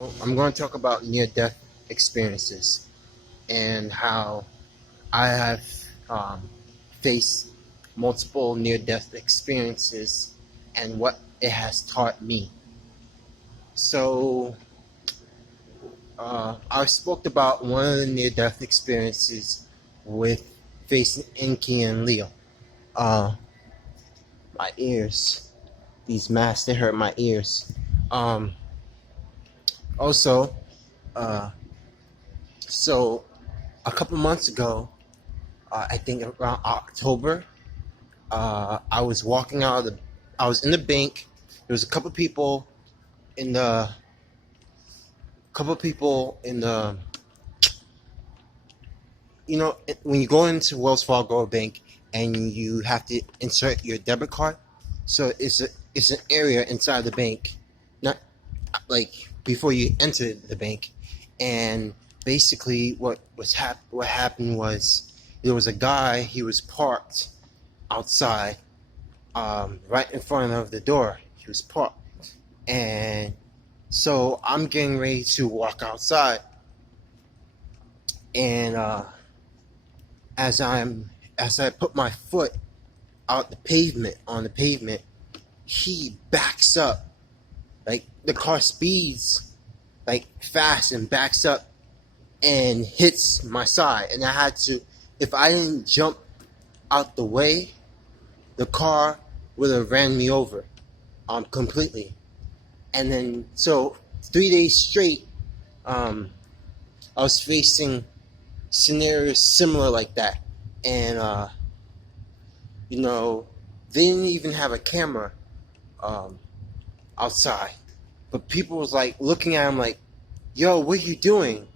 I'm going to talk about near-death experiences and how I have faced multiple near-death experiences and what it has taught me. So, I spoke about one of the near-death experiences with facing Inky and Leo. Uh, my ears, these masks, they hurt my ears. Um, also, uh, so a couple months ago, I think around October, I was walking out of the, I was in the bank. There was a couple people in the, when you go into Wells Fargo Bank and you have to insert your debit card. So it's an area inside the bank, not like before you enter the bank. And basically, what happened was there was a guy. He was parked outside, right in front of the door. He was parked, and so I'm getting ready to walk outside, and as I put my foot out the pavement on the pavement, he backs up, like the car speeds like fast and backs up and hits my side, and I had to, if I didn't jump out the way, the car would have ran me over, completely. And then so 3 days straight, I was facing scenarios similar like that, and they didn't even have a camera um, outside, but people was like looking at him like, "Yo, what are you doing?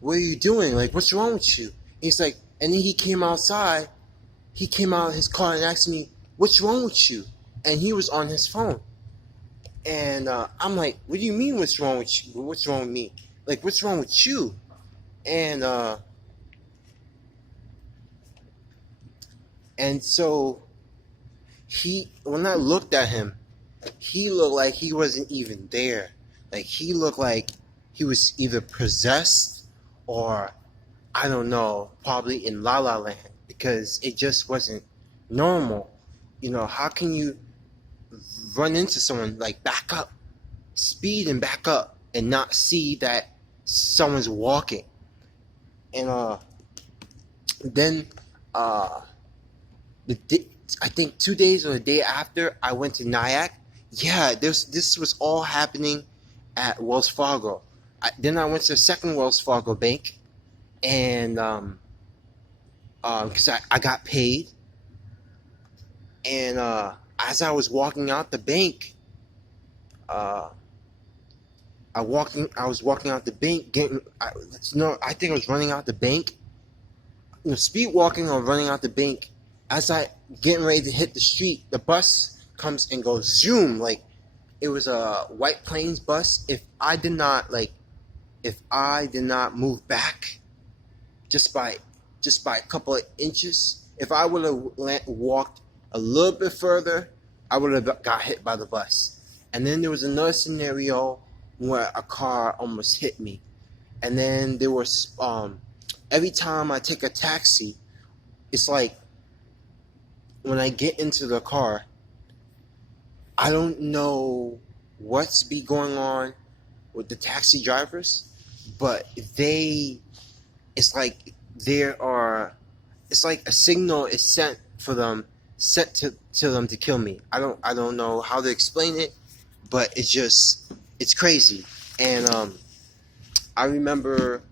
What are you doing? Like, what's wrong with you?" And he's like, and then he came outside. He came out of his car and asked me, "What's wrong with you?" And he was on his phone. And I'm like, "What do you mean? What's wrong with you? What's wrong with me? Like, what's wrong with you?" And so when I looked at him, he looked like he wasn't even there. Like, he looked like he was either possessed or, I don't know, probably in La La Land, because it just wasn't normal. How can you run into someone, like back up, speed and back up, and not see that someone's walking? And then uh, I think 2 days or the day after, I went to Nyack. Yeah, this was all happening at Wells Fargo. Then I went to the second Wells Fargo bank, and because I got paid, and as I was walking out the bank, uh, I was walking out the bank, I think I was running out the bank, speed walking or running out the bank. As I getting ready to hit the street, the bus comes and goes zoom, like it was a White Plains bus. If I did not move back just by a couple of inches, if I would have walked a little bit further, I would have got hit by the bus. And then there was another scenario where a car almost hit me. And then there was every time I take a taxi, it's like when I get into the car, I don't know what's be going on with the taxi drivers, but it's like it's like a signal is sent to them to kill me. I don't know how to explain it, but it's crazy. And I remember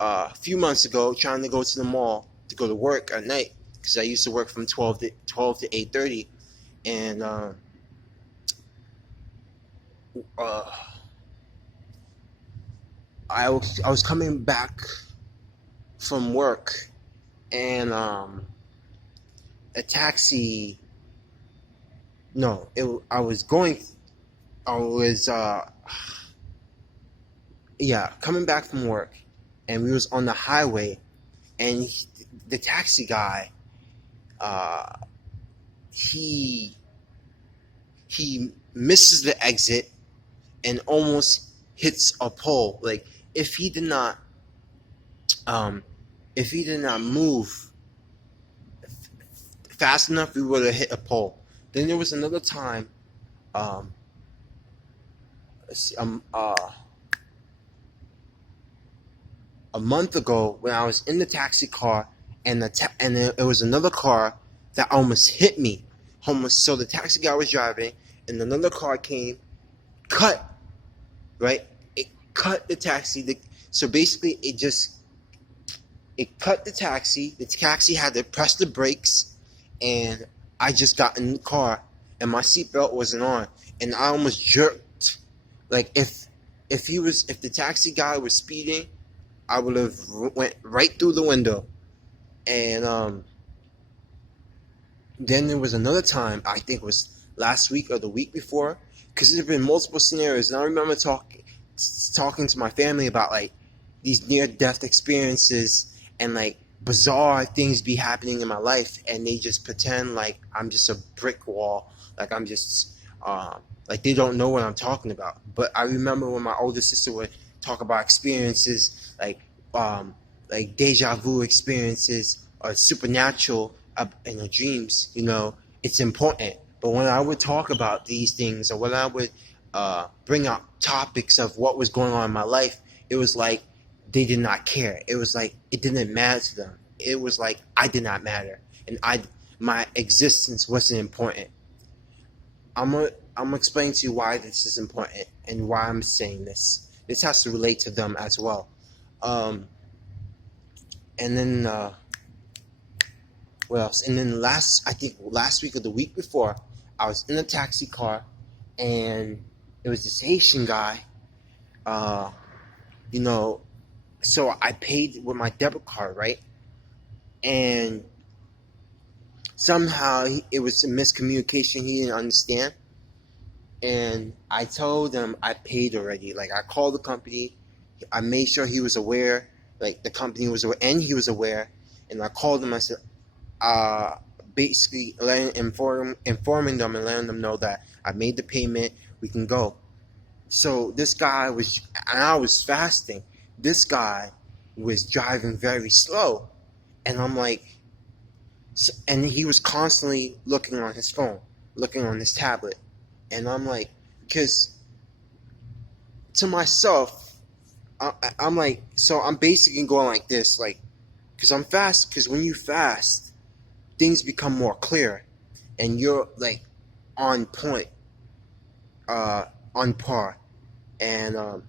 a few months ago trying to go to the mall to go to work at night, because I used to work from 12 to 8:30, and uh, I was coming back from work, and a taxi. No, I was going. I was yeah, coming back from work, and we was on the highway, and the taxi guy, uh, he misses the exit, and almost hits a pole. Like if he did not move fast enough, we would have hit a pole. Then there was another time, um, a month ago when I was in the taxi car, and it was another car that almost hit me. So the taxi guy was driving, and another car came, cut, right? It cut the taxi. So basically, it cut the taxi. The taxi had to press the brakes, and I just got in the car, and my seatbelt wasn't on, and I almost jerked. Like if the taxi guy was speeding, I would have went right through the window. And then there was another time, I think it was last week or the week before, because there have been multiple scenarios, and I remember talking to my family about like these near-death experiences and like bizarre things be happening in my life, and they just pretend like I'm just a brick wall, like I'm just like they don't know what I'm talking about. But I remember when my older sister would talk about experiences like deja vu experiences or supernatural in her dreams. It's important. But when I would talk about these things, or when I would bring up topics of what was going on in my life, it was like they did not care. It was like it didn't matter to them. It was like I did not matter, and my existence wasn't important. I'm gonna explain to you why this is important and why I'm saying this. This has to relate to them as well. And then what else? And then last week or the week before, I was in a taxi car, and it was this Haitian guy. So I paid with my debit card, right? And somehow it was a miscommunication. He didn't understand. And I told him I paid already. Like, I called the company. I made sure he was aware. Like, the company was aware, and he was aware. And I called him. I said, basically informing them and letting them know that I made the payment. We can go. So this guy was, and I was fasting. This guy was driving very slow. And I'm like, and he was constantly looking on his phone, looking on his tablet. And I'm like, because to myself, I'm like, so I'm basically going like this, like, because I'm fast, because when you fast, things become more clear, and you're like on point, on par, and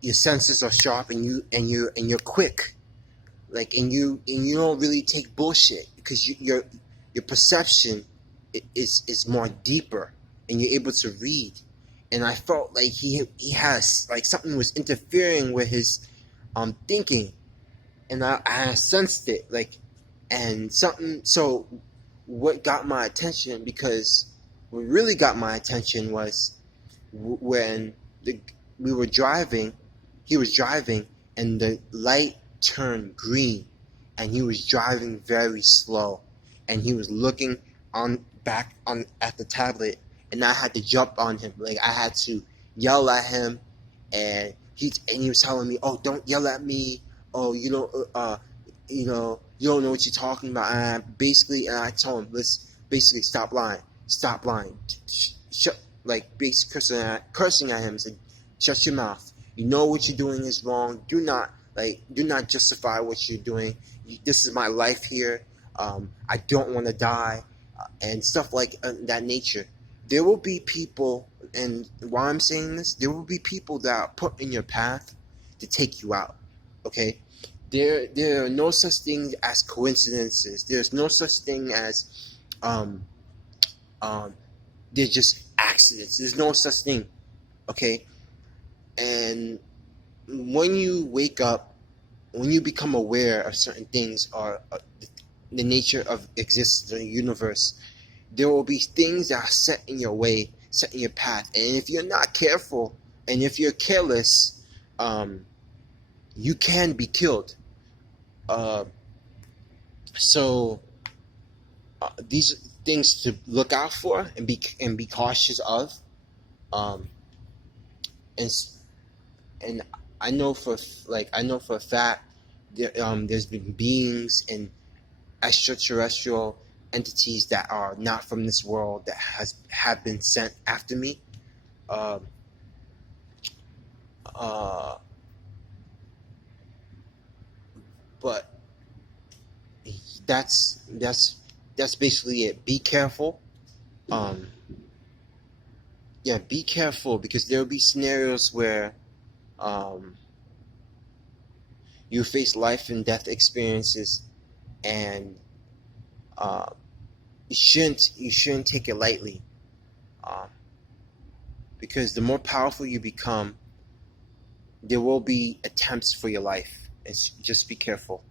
your senses are sharp, and you're quick, like, and you don't really take bullshit, because your perception is more deeper, and you're able to read. And I felt like he has, like, something was interfering with his thinking, and I sensed it, like, and something. So what got my attention, because what really got my attention was when we were driving, he was driving, and the light turned green, and he was driving very slow, and he was looking back at the tablet, and I had to jump on him. Like, I had to yell at him, and he was telling me, "Oh, don't yell at me. Oh, you don't you don't know what you're talking about." And I told him, "Let's basically stop lying, shut." Like, basically cursing at him, said, "Shut your mouth. You know what you're doing is wrong. Do not justify what you're doing. This is my life here. I don't want to die," and stuff like that nature. There will be people, and why I'm saying this, there will be people that are put in your path to take you out. Okay, there are no such things as coincidences. There's no such thing as they're just accidents. There's no such thing. Okay, and when you wake up, when you become aware of certain things, or the nature of existence in the universe, there will be things that are set in your way, set in your path. And if you're not careful, and if you're careless, you can be killed. So these are things to look out for and be cautious of. and and I know I know for a fact there's been beings and extraterrestrial entities that are not from this world that have been sent after me. Um, uh, but that's that's that's basically it. Be careful. Um, yeah, be careful because there will be scenarios where um, you face life and death experiences, and uh, you shouldn't take it lightly. Um, because the more powerful you become, there will be attempts for your life. Just be careful.